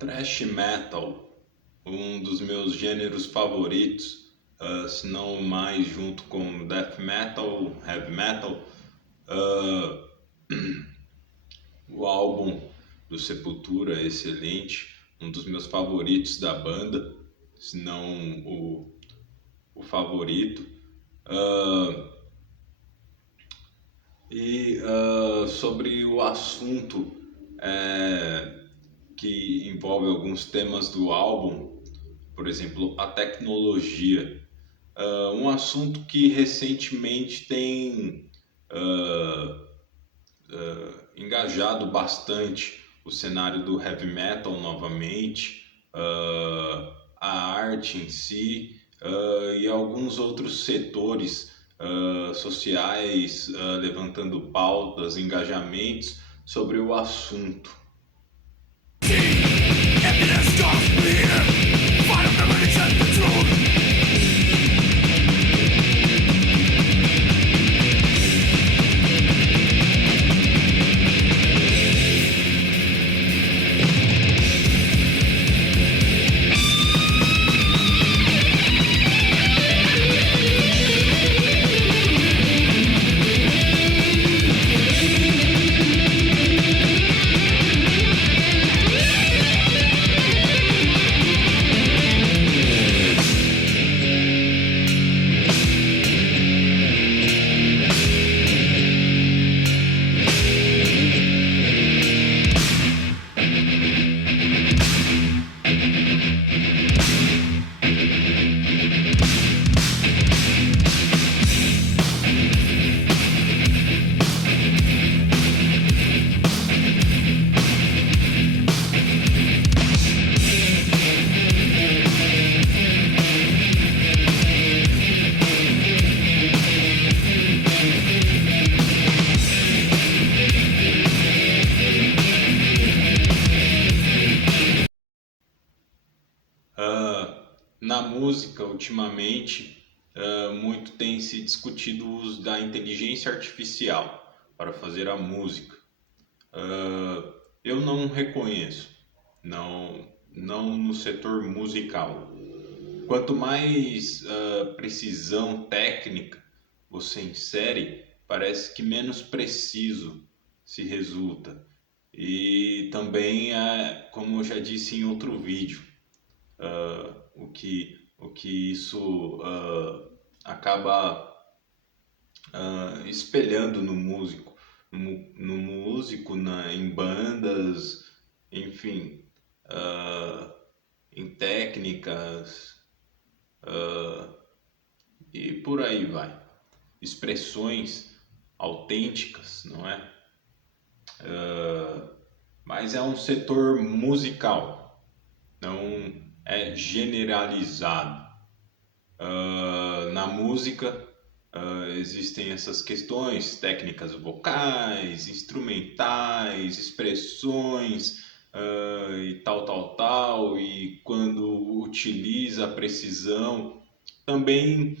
Thrash metal, um dos meus gêneros favoritos, se não mais junto com death metal, heavy metal. ah, o álbum do Sepultura é excelente, um dos meus favoritos da banda, se não o favorito. Ah, sobre o assunto que envolve alguns temas do álbum, por exemplo, a tecnologia. Um assunto que recentemente tem uh, engajado bastante o cenário do heavy metal novamente, a arte em si, e alguns outros setores sociais levantando pautas, engajamentos sobre o assunto. Na música, ultimamente, muito tem se discutido o uso da inteligência artificial para fazer a música. Eu não reconheço, não no setor musical. Quanto mais precisão técnica você insere, parece que menos preciso se resulta. E também, como eu já disse em outro vídeo, o que isso acaba espelhando no músico, em bandas, enfim, em técnicas e por aí vai. Expressões autênticas, não é? Mas é um setor musical, não é generalizado. Na música existem essas questões, técnicas vocais, instrumentais, expressões e tal, e quando utiliza a precisão, também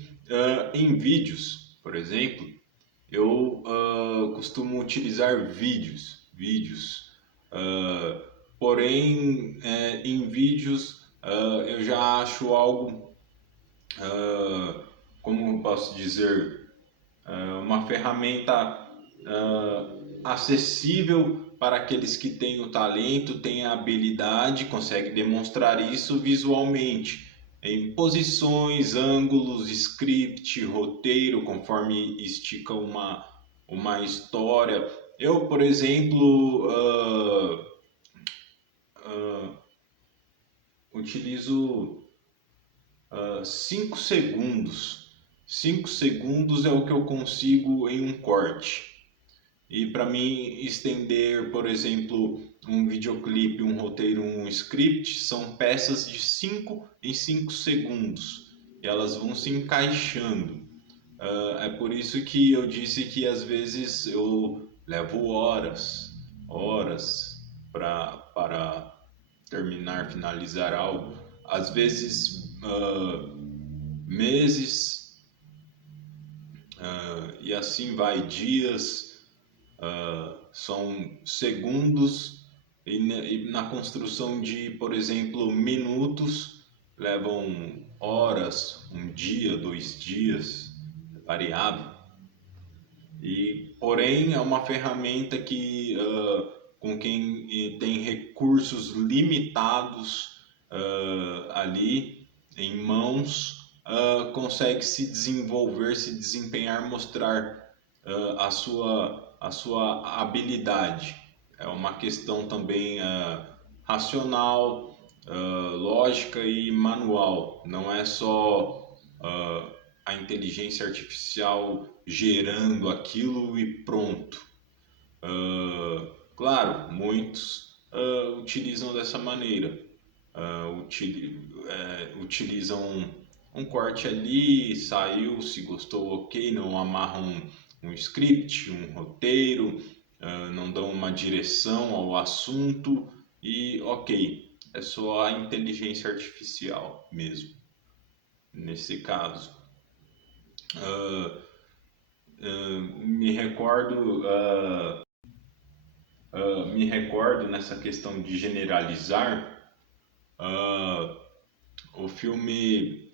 em vídeos, por exemplo, eu costumo utilizar vídeos, porém em vídeos eu já acho algo, como eu posso dizer, uma ferramenta acessível para aqueles que têm o talento, têm a habilidade, conseguem demonstrar isso visualmente, em posições, ângulos, script, roteiro, conforme estica uma história. Eu, por exemplo, utilizo 5 segundos. 5 segundos é o que eu consigo em um corte. E para mim estender, por exemplo, um videoclipe, um roteiro, um script, são peças de 5 em 5 segundos. E elas vão se encaixando. É por isso que eu disse que às vezes eu levo horas para terminar, finalizar algo. Às vezes meses, e assim vai, dias. São segundos e na construção de, por exemplo, minutos, levam horas, um dia, 2 dias, é variável. E, porém, é uma ferramenta que, com quem tem recursos limitados ali em mãos, consegue se desenvolver, se desempenhar, mostrar a sua habilidade. É uma questão também racional, lógica e manual. Não é só a inteligência artificial gerando aquilo e pronto. Claro, muitos utilizam dessa maneira. Utilizam um corte ali, saiu, se gostou, ok, não amarram um script, um roteiro, não dão uma direção ao assunto e ok, é só a inteligência artificial mesmo, nesse caso. Me recordo, nessa questão de generalizar, o filme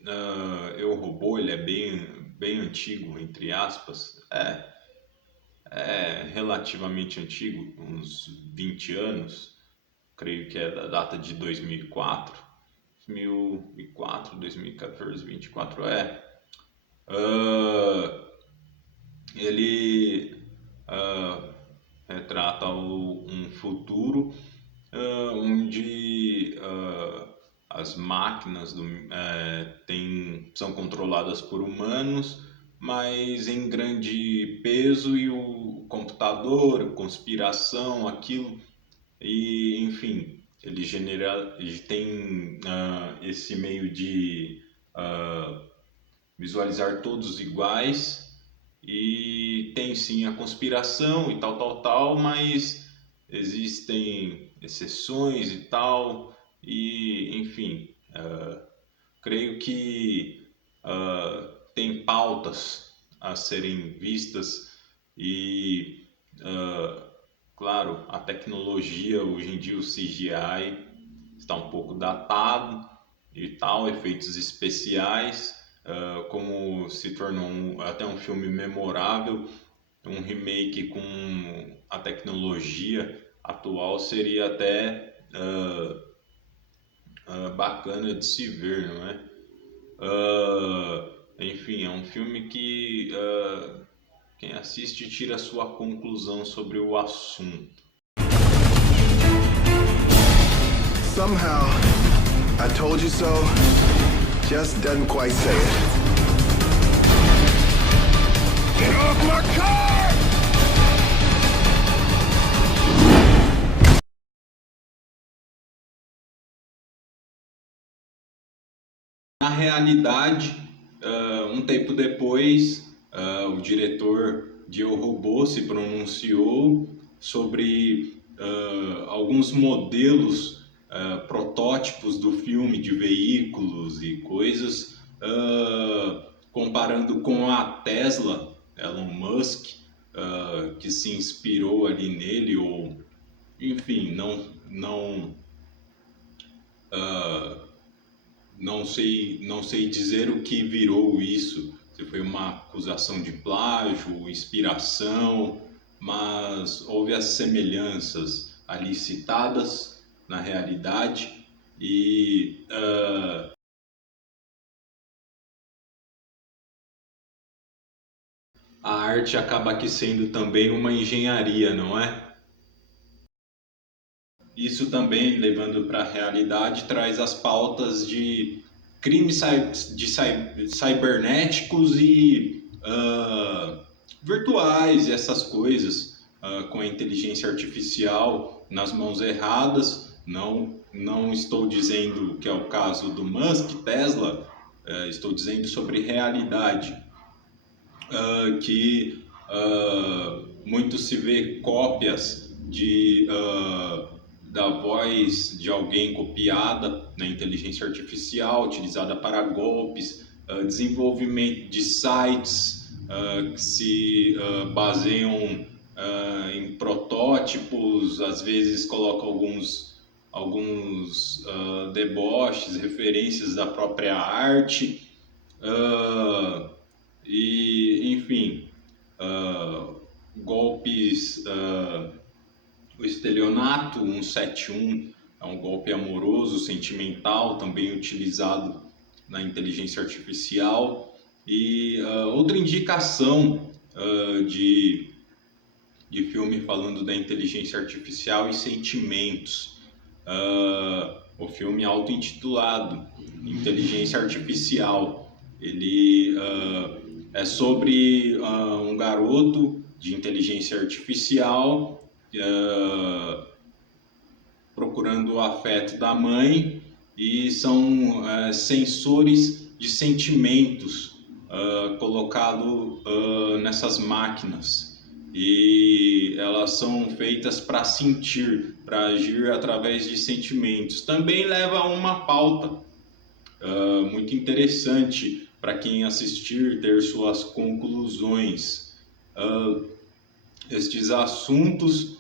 Eu, Robô, ele é bem antigo, entre aspas, é relativamente antigo, uns 20 anos, creio que é da data de 2004, 2014, 24, ele retrata um futuro onde as máquinas são controladas por humanos, mas em grande peso, e o computador, conspiração, aquilo, e enfim, ele tem esse meio de visualizar todos iguais, e tem sim a conspiração e tal, tal, tal, mas existem exceções e tal, e enfim, creio que tem pautas a serem vistas e, claro, a tecnologia, hoje em dia o CGI está um pouco datado e tal, efeitos especiais, como se tornou até um filme memorável, um remake com a tecnologia atual seria até bacana de se ver, não é? Enfim, é um filme que quem assiste tira sua conclusão sobre o assunto. Somehow, I told you so just doesn't quite say it. Get off my car! Na realidade, um tempo depois, o diretor de Eu, Robô se pronunciou sobre alguns modelos, protótipos do filme, de veículos e coisas, comparando com a Tesla, Elon Musk, que se inspirou ali nele, ou enfim, não sei dizer o que virou isso, se foi uma acusação de plágio, inspiração, mas houve as semelhanças ali citadas na realidade, e a arte acaba aqui sendo também uma engenharia, não é? Isso também, levando para a realidade, traz as pautas de crimes cibernéticos e virtuais, e essas coisas, com a inteligência artificial nas mãos erradas. Não estou dizendo que é o caso do Musk, Tesla, estou dizendo sobre realidade, que muito se vê cópias da voz de alguém copiada na inteligência artificial, utilizada para golpes, desenvolvimento de sites que se baseiam em protótipos, às vezes coloca alguns deboches, referências da própria arte, e enfim, golpes, o estelionato 171 é um golpe amoroso, sentimental, também utilizado na inteligência artificial. E outra indicação de filme falando da inteligência artificial e sentimentos. O filme auto-intitulado Inteligência Artificial. Ele é sobre um garoto de inteligência artificial procurando o afeto da mãe, e são sensores de sentimentos colocados nessas máquinas, e elas são feitas para sentir, para agir através de sentimentos. Também leva a uma pauta muito interessante para quem assistir ter suas conclusões. Estes assuntos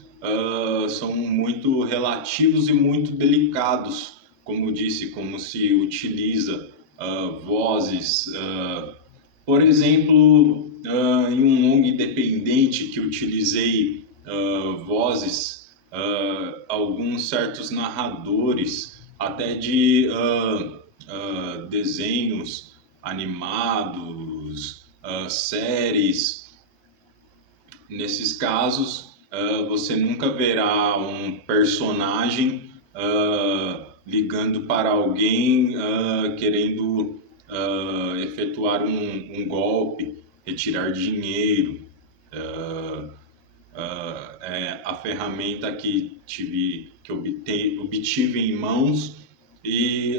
são muito relativos e muito delicados, como disse, como se utiliza vozes. Por exemplo, em um longa independente que utilizei vozes, alguns certos narradores, até de desenhos animados, séries. Nesses casos, você nunca verá um personagem ligando para alguém querendo efetuar um golpe, retirar dinheiro. A ferramenta que obtive em mãos e,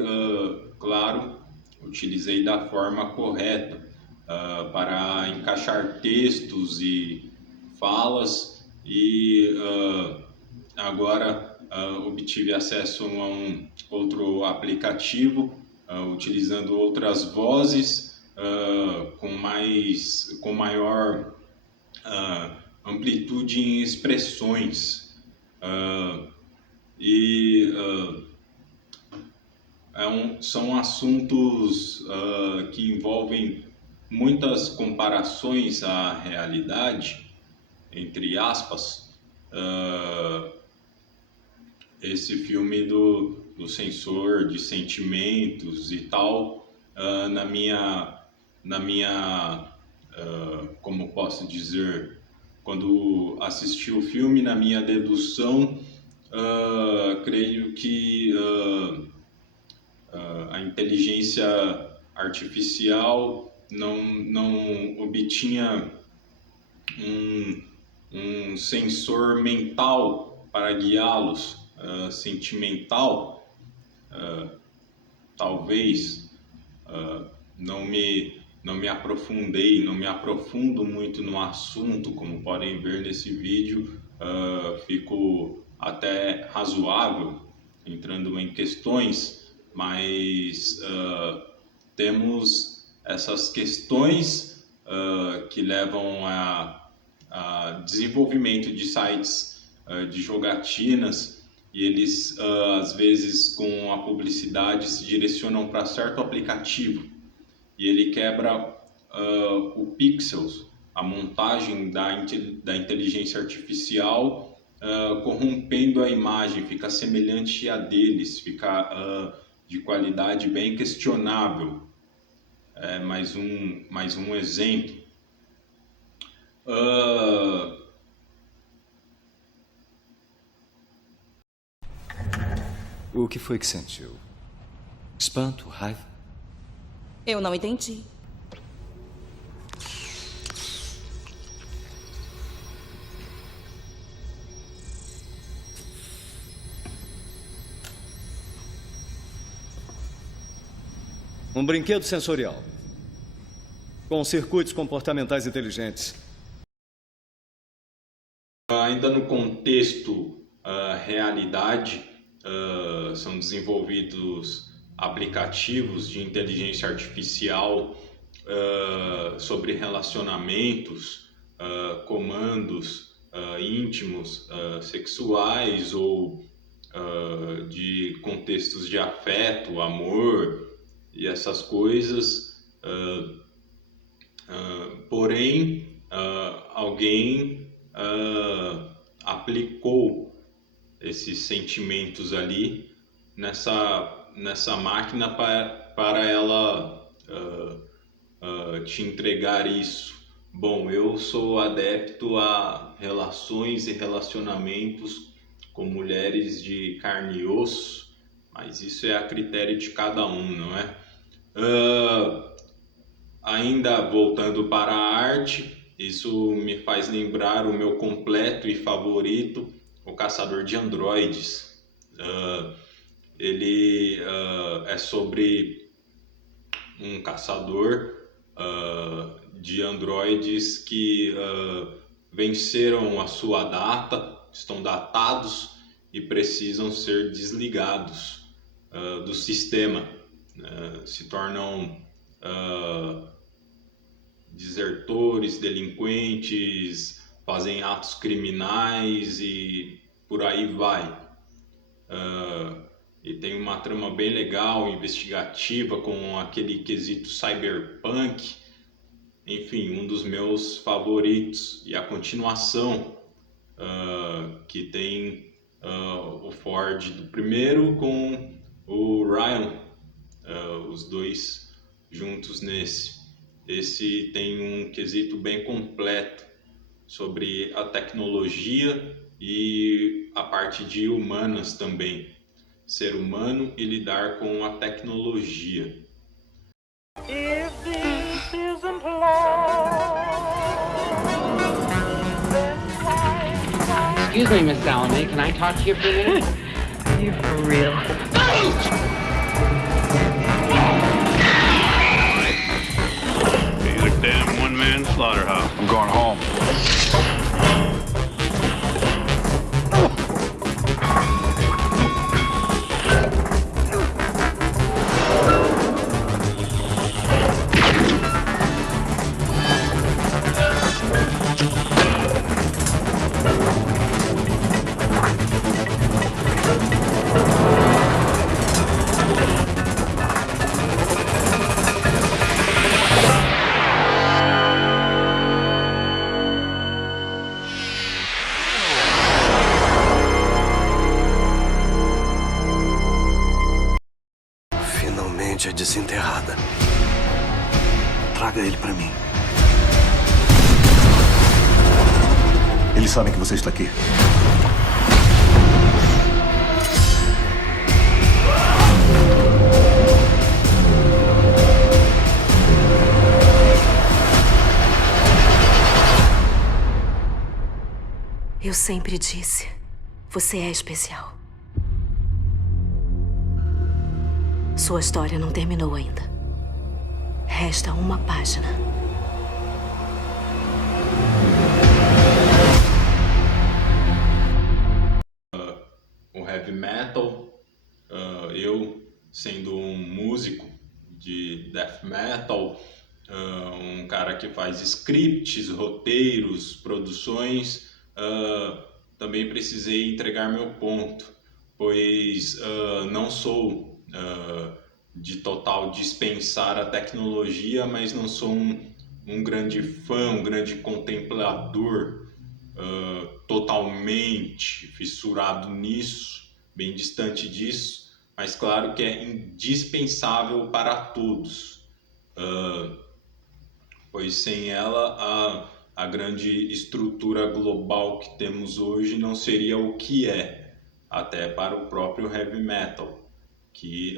claro, utilizei da forma correta para encaixar textos e falas, e agora obtive acesso a um outro aplicativo utilizando outras vozes com maior amplitude em expressões, são assuntos que envolvem muitas comparações à realidade, entre aspas. Esse filme do sensor de sentimentos e tal, na minha como posso dizer, quando assisti o filme, na minha dedução, creio que a inteligência artificial não obtinha um sensor mental para guiá-los, sentimental, talvez. Não me aprofundei, não me aprofundo muito no assunto, como podem ver nesse vídeo. Fico até razoável entrando em questões, mas temos essas questões que levam a desenvolvimento de sites de jogatinas, e eles às vezes com a publicidade se direcionam para certo aplicativo, e ele quebra o pixels, a montagem da inteligência artificial, corrompendo a imagem, fica semelhante a deles, fica de qualidade bem questionável. Mais um exemplo. O que foi que sentiu? Espanto, raiva? Eu não entendi. Um brinquedo sensorial com circuitos comportamentais inteligentes. Ainda no contexto realidade, são desenvolvidos aplicativos de inteligência artificial sobre relacionamentos, comandos, íntimos, sexuais ou de contextos de afeto, amor e essas coisas. Porém, alguém aplicou esses sentimentos ali nessa máquina para ela te entregar isso. Bom, eu sou adepto a relações e relacionamentos com mulheres de carne e osso, mas isso é a critério de cada um, não é? Ainda voltando para a arte, isso me faz lembrar o meu completo e favorito, O Caçador de Androides. Ele é sobre um caçador de androides que venceram a sua data, estão datados e precisam ser desligados do sistema, se tornam desertores, delinquentes, fazem atos criminais e por aí vai. E tem uma trama bem legal, investigativa, com aquele quesito cyberpunk. Enfim, um dos meus favoritos. E a continuação, que tem o Ford do primeiro com o Ryan, os dois juntos nesse. Esse tem um quesito bem completo sobre a tecnologia e a parte de humanas também. Ser humano e lidar com a tecnologia. If this isn't love, then why? Excuse me, Miss Salome, can I talk to you for a minute? You for real? He's a damn one-man slaughterhouse. I'm going home. Finalmente é desenterrada. Traga ele pra mim. Eles sabem que você está aqui. Eu sempre disse, você é especial. Sua história não terminou ainda. Resta uma página. O heavy metal, eu sendo um músico de death metal, um cara que faz scripts, roteiros, produções, também precisei entregar meu ponto, pois não sou de total dispensar a tecnologia, mas não sou um grande fã, um grande contemplador totalmente fissurado nisso, bem distante disso, mas claro que é indispensável para todos, pois sem ela a grande estrutura global que temos hoje não seria o que é, até para o próprio heavy metal, que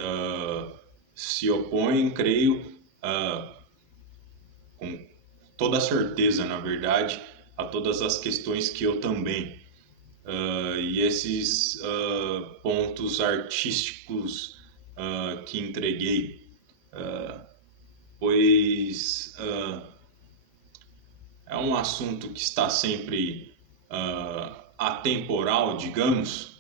se opõe, creio, com toda certeza, na verdade, a todas as questões que eu também. E esses pontos artísticos que entreguei, pois é um assunto que está sempre atemporal, digamos.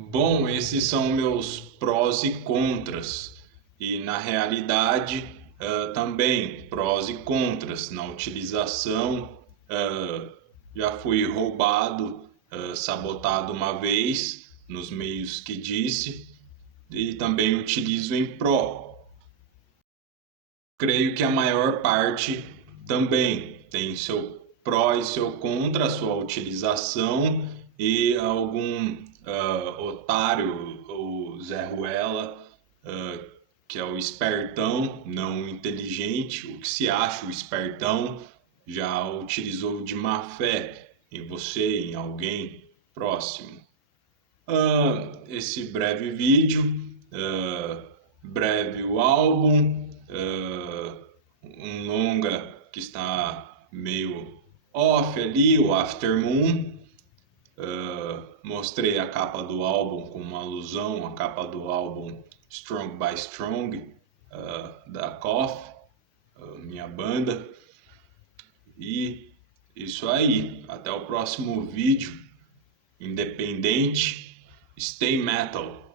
Bom, esses são meus prós e contras. E na realidade, também prós e contras. Na utilização, já fui roubado, sabotado uma vez, nos meios que disse, e também utilizo em pró. Creio que a maior parte também tem seu pró e seu contra, a sua utilização, e algum otário ou Zé Ruela, que é o espertão, não o inteligente, o que se acha o espertão, já utilizou de má fé em você, em alguém próximo. Esse breve vídeo, breve o álbum, um longa que está meio off ali, o Aftermoon. Mostrei a capa do álbum com uma alusão à capa do álbum Strong by Strong, da Cough, minha banda. E isso aí, até o próximo vídeo. Independente, stay metal.